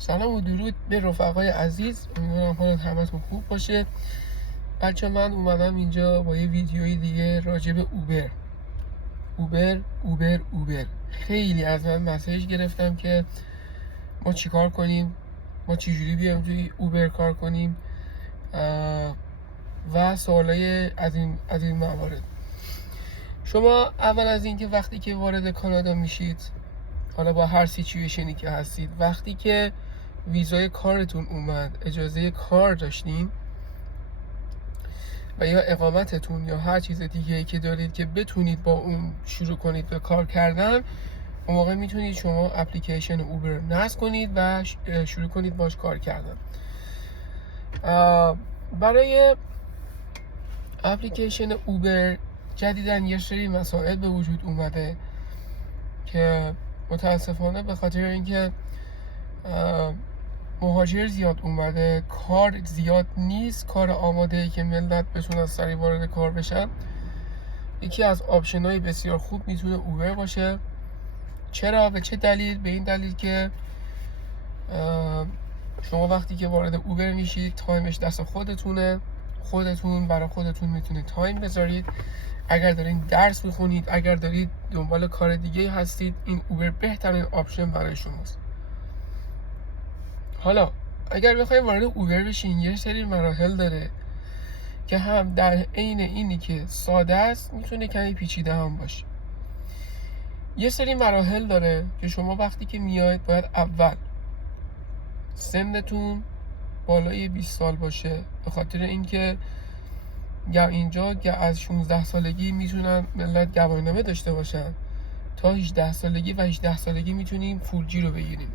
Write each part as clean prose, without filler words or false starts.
سلام و درود به رفقای عزیز. امیدوارم حالت همتون خوب باشه. بچه من اومدم اینجا با یه ویدیوی دیگه راجع به اوبر. خیلی از من مسیج گرفتم که ما چیکار کنیم، ما چجوری بیایم توی اوبر کار کنیم و سوالای از این موارد. شما اول از اینکه وقتی که وارد کانادا میشید، حالا با هر سیچویشنی که هستید، وقتی که ویزای کارتون اومد، اجازه کار داشتین و یا اقامتتون یا هر چیز دیگه که دارید که بتونید با اون شروع کنید به کار کردن، اون موقع میتونید شما اپلیکیشن اوبر نصب کنید و شروع کنید باش کار کردن. برای اپلیکیشن اوبر جدیدن یه سری مسائل به وجود اومده که متاسفانه به خاطر اینکه مهاجر زیاد اومده، کار زیاد نیست، کار آماده که ملت بتونن سریع وارد کار بشن، یکی از آپشن‌های بسیار خوب میتونه اوبر باشه. چرا؟ به چه دلیل؟ به این دلیل که شما وقتی که وارد اوبر میشید تایمش دست خودتونه، برای خودتون میتونید تایم بذارید. اگر دارین درس میخونید، اگر دارید دنبال کار دیگه هستید، این اوبر بهترین آپشن برای شماست. حالا اگر بخواید وارد اوبر بشین، یه سری مراحل داره که هم در عین اینی که ساده است میتونه کمی پیچیده هم باشه. یه سری مراحل داره که شما وقتی که میاید باید اول سنتون بالای 20 سال باشه، به خاطر اینکه اینجا از 16 سالگی میتونن ملت گواهینامه داشته باشن تا 18 سالگی و 18 سالگی میتونیم فول جی رو بگیریم.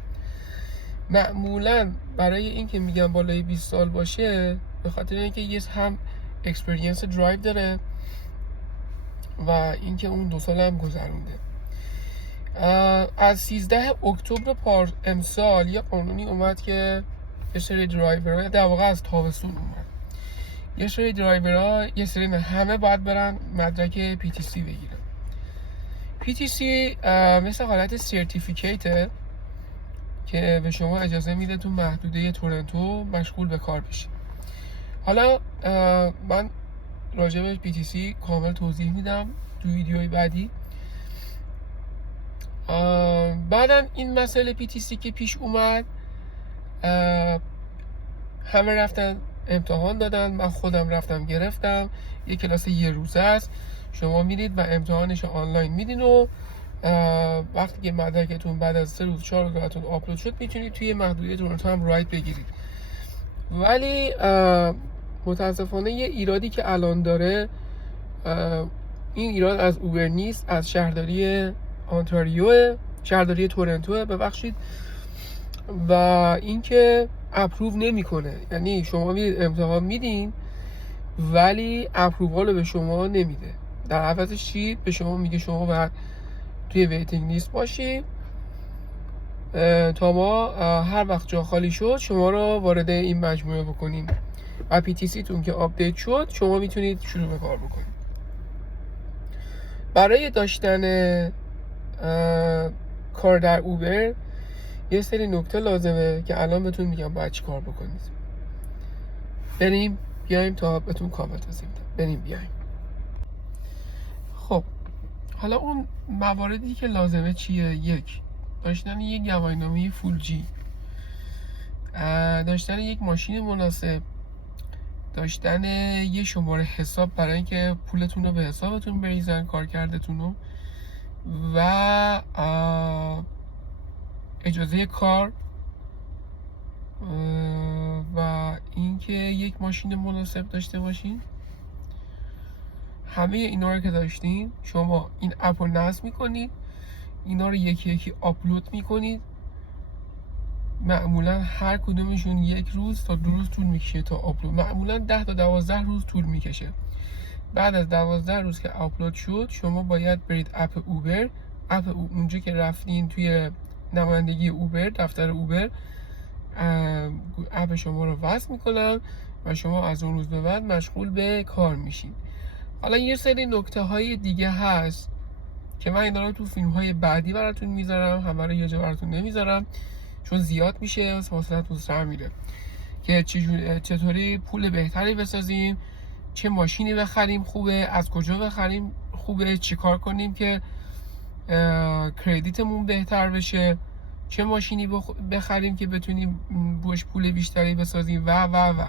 معمولا برای اینکه میگم بالای 20 سال باشه به خاطر اینکه یه هم اکسپریانس درایو داره و اینکه اون 2 سال هم گذرونده. از 13 اکتبر امسال یه قانونی اومد که یه سری درایورها، در واقع از تابستون اومد، یه سری درایورها، یه سری نه، همه باید برن مدرک PTC بگیرن. PTC مثل حالت سرتیفیکیته که به شما اجازه میده تو محدوده تورنتو مشغول به کار بشی. حالا من راجع به PTC کامل توضیح میدم تو ویدیوی بعدی. بعدم این مسئله PTC که پیش اومد، همه رفتن امتحان دادن، من خودم رفتم گرفتم. یه کلاس یه روزه است، شما میرید و امتحانش آنلاین میدین و وقتی که مدرکتون بعد از 3 روز 4 روز براتون آپلود شد میتونید توی محدوده تورنتو هم رایت بگیرید. ولی متاسفانه یه ایرادی که الان داره، این ایراد از اوبر نیست، از شهرداری آنتاریو، شهرداری تورنتو ببخشید، و اینکه اپروو نمیکنه. یعنی شما میرید امتحان میدین ولی اپرووال به شما نمیده. در عوضش چی؟ به شما میگه شما باید توی ویتینگ لیست باشی تا ما هر وقت جا خالی شد شما رو وارد این مجموعه بکنیم و PTC تون که آپدیت شد شما میتونید شروع به کار بکنید. برای داشتن کار در اوبر یه سری نکته لازمه که الان بهتون میگم باید چی کار بکنید. بیایم تا بهتون کامل توضیح بدم. بیایم. خب حالا اون مواردی که لازمه چیه؟ یک، داشتن یک گواهینامه فول جی، داشتن یک ماشین مناسب، داشتن یه شماره حساب برای اینکه پولتون رو به حسابتون بریزن، کارکردتون رو، و اجازه کار، و اینکه یک ماشین مناسب داشته باشین. همه اینا رو که داشتین شما این اپ رو نصب میکنید، اینا رو یکی یکی آپلود میکنید. معمولا هر کدومشون 1 روز تا 2 روز طول میکشه تا آپلود، معمولا 10 تا 12 روز طول میکشه. بعد از 12 روز که آپلود شد شما باید برید اپ اوبر، اونجا که رفتین توی نمایندگی اوبر، دفتر اوبر، اپ شما رو وصل میکنن و شما از اون روز به بعد مشغول به کار میشین. حالا یه سری نکته های دیگه هست که من اینا رو تو فیلم های بعدی براتون میذارم، همه رو یه جا براتون نمیذارم. چون زیاد میشه حوصلتون سر میره که چطوری پول بهتری بسازیم، چه ماشینی بخریم خوبه، از کجا بخریم خوبه، چی کار کنیم که کردیتمون بهتر بشه، چه ماشینی بخریم که بتونیم باش پول بیشتری بسازیم و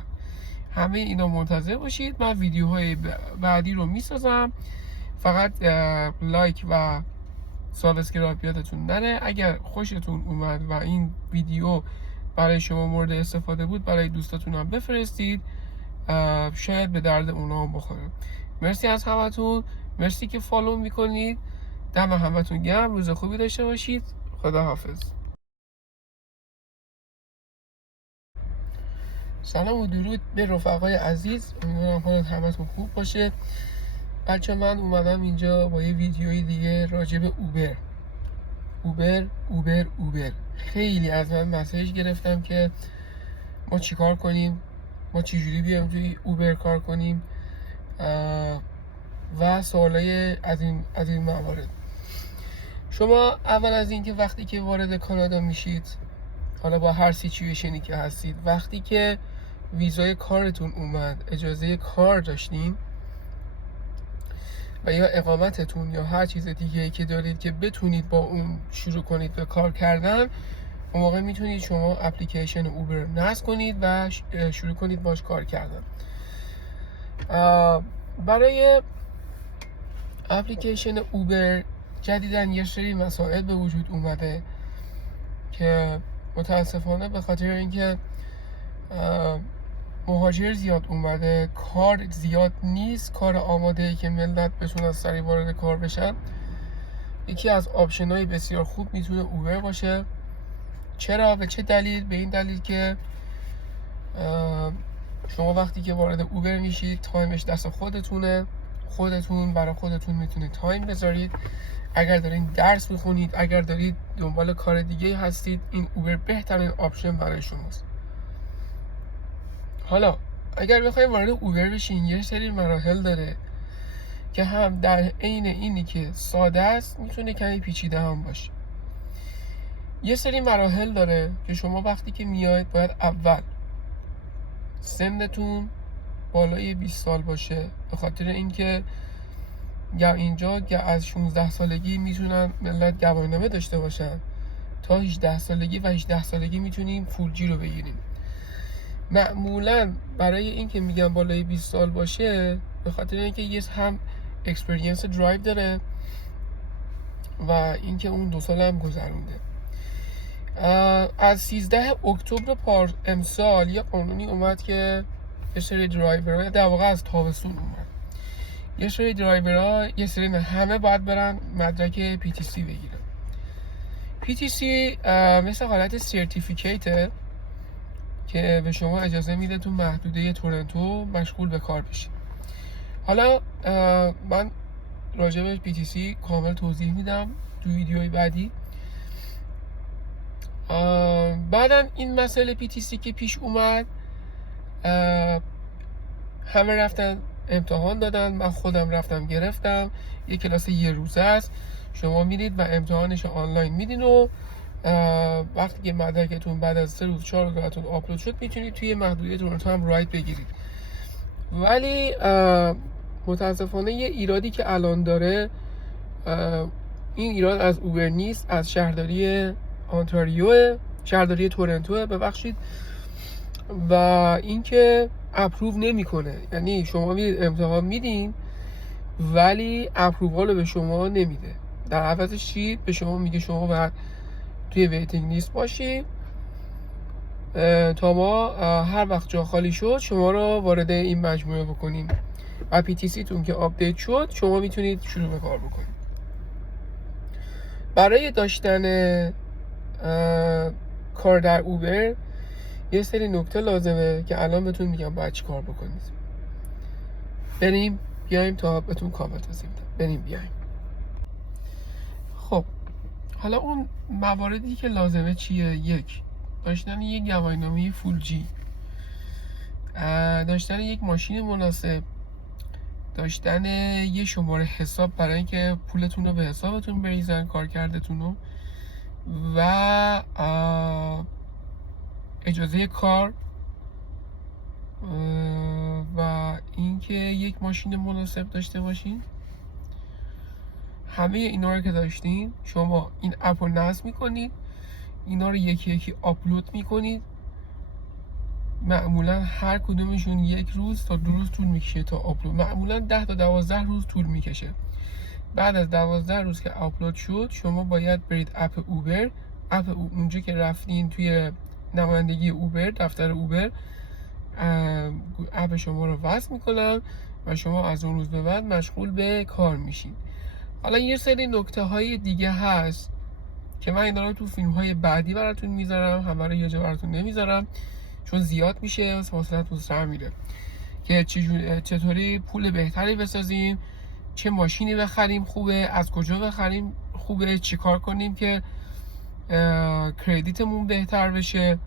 همه اینا منتظر باشید. من ویدیوهای بعدی رو میسازم. فقط لایک و سابسکرایب یادتون نره. اگر خوشتون اومد و این ویدیو برای شما مورد استفاده بود، برای دوستاتون هم بفرستید، شاید به درد اونا هم بخوره. مرسی از همتون، مرسی که فالو میکنید. دم همتون گرم، روز خوبی داشته باشید. خدا حافظ. سلام و درود به رفقای عزیز، امیدوارم حالت همتون خوب باشه. بچه من اومدم اینجا با یه ویدیوی دیگه راجع به اوبر. خیلی از من مسیج گرفتم که ما چیکار کنیم، ما چجوری بیایم توی اوبر کار کنیم و سوالای از این موارد. شما اول از اینکه وقتی که وارد کانادا میشید، حالا با هر سیچویشنی که هستید، وقتی که ویزای کارتون اومد، اجازه کار داشتین و یا اقامتتون یا هر چیز دیگه که دارید که بتونید با اون شروع کنید به کار کردن، اون موقع میتونید شما اپلیکیشن اوبر نصب کنید و شروع کنید باش کار کردن. برای اپلیکیشن اوبر جدیدن یه سری مسائل به وجود اومده که متاسفانه به خاطر اینکه مهاجر زیاد اومده، کار زیاد نیست، کار آماده که ملت بتونن سریع وارد کار بشن، یکی از آپشن‌های بسیار خوب میتونه اوبر باشه. چرا؟ به چه دلیل؟ به این دلیل که شما وقتی که وارد اوبر میشید، تایمش دست خودتونه، برای خودتون میتونید تایم بذارید. اگر دارین درس میخونید، اگر دارید دنبال کار دیگه هستید، این اوبر بهترین آپشن برای شماست. حالا اگر بخواید وارد اوبر بشین، یه سری مراحل داره که هم در عین اینی که ساده است میتونه کمی پیچیده هم باشه. یه سری مراحل داره که شما وقتی که میاید باید اول سنتون بالای 20 سال باشه، به خاطر اینکه اینجا از 16 سالگی میتونن ملت گواهینامه داشته باشن تا 18 سالگی و 18 سالگی میتونیم فول جی رو بگیریم. معمولا برای اینکه میگم بالای 20 سال باشه، به خاطر اینکه یه هم اکسپریانس درایو داره و اینکه اون 2 سال هم گذرونده. از 13 اکتبر امسال یه قانونی اومد که یه سری درایورها، در واقع از تابستون اومد، یه سری درایورها، یه سری نه، همه باید برن مدرک PTC بگیرن. PTC مثل حالت سرتیفیکیته که به شما اجازه میده تو محدوده تورنتو مشغول به کار بشید. حالا من راجع به PTC کامل توضیح میدم تو ویدیوی بعدی. بعدم این مسئله PTC که پیش اومد، همه رفتن امتحان دادن، من خودم رفتم گرفتم. یک کلاس یه روزه است، شما میرید و امتحانش آنلاین میدین و وقتی که مدرکتون بعد از 3 روز 4 روز براتون آپلود شد، میتونید توی محدوده تورنتو هم رایت بگیرید. ولی متاسفانه یه ایرادی که الان داره، این ایراد از اوبر نیست، از شهرداری آنتاریو، شهرداری تورنتو ببخشید، و اینکه اپروو نمیکنه. یعنی شما میرید امتحان میدین ولی اپرووال به شما نمیده. در عوضش چی؟ به شما میگه شما باید توی ویتینگ لیست باشی تا ما هر وقت جا خالی شد شما رو وارد این مجموعه بکنیم و PTC تون که آپدیت شد شما میتونید شروع به کار بکنید. برای داشتن کار در اوبر یه سری نکته لازمه که الان بهتون میگم باید چی کار بکنید. بیایم تا بهتون کامل توضیح بدم. بیایم. خب حالا اون مواردی که لازمه چیه؟ یک، داشتن یک گواهینامه فول جی، داشتن یک ماشین مناسب، داشتن یه شماره حساب برای اینکه پولتون رو به حسابتون بریزن، کارکردتون رو، و اجازه کار و اینکه یک ماشین مناسب داشته باشین. همه اینا رو که داشتین، شما این اپ رو نصب میکنید، اینا رو یکی یکی آپلود میکنید. معمولا هر کدومشون 1 روز تا 2 روز طول میکشه تا آپلود. معمولا 10 تا 12 روز طول میکشه. بعد از 12 روز که آپلود شد، شما باید برید اپ اوبر. اونجا که رفتین توی نمایندگی اوبر، دفتر اوبر، اپ شما رو وصل میکنن و شما از اون روز به بعد مشغول به کار میشین. حالا یه سری نکته های دیگه هست که من اینا رو تو فیلم های بعدی براتون میذارم، همه رو یه جا براتون نمیذارم چون زیاد میشه و حوصله‌تون سر میره، که چطوری پول بهتری بسازیم، چه ماشینی بخریم خوبه، از کجا بخریم خوبه، چی کار کنیم که کردیتمون بهتر بشه،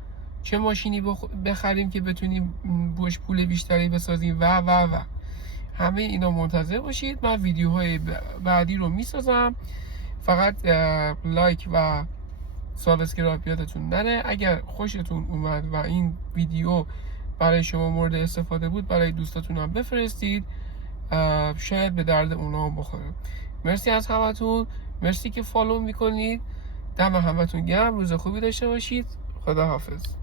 چه ماشینی بخریم که بتونیم باش پول بیشتری بسازیم و همه اینا منتظر باشید. من ویدیوهای بعدی رو میسازم. فقط لایک و سابسکرایب یادتون نره. اگر خوشتون اومد و این ویدیو برای شما مورد استفاده بود، برای دوستاتون هم بفرستید، شاید به درد اونا هم بخوره. مرسی از همتون، مرسی که فالو میکنید. دم همتون گرم، روز خوبی داشته باشید. خدا حافظ.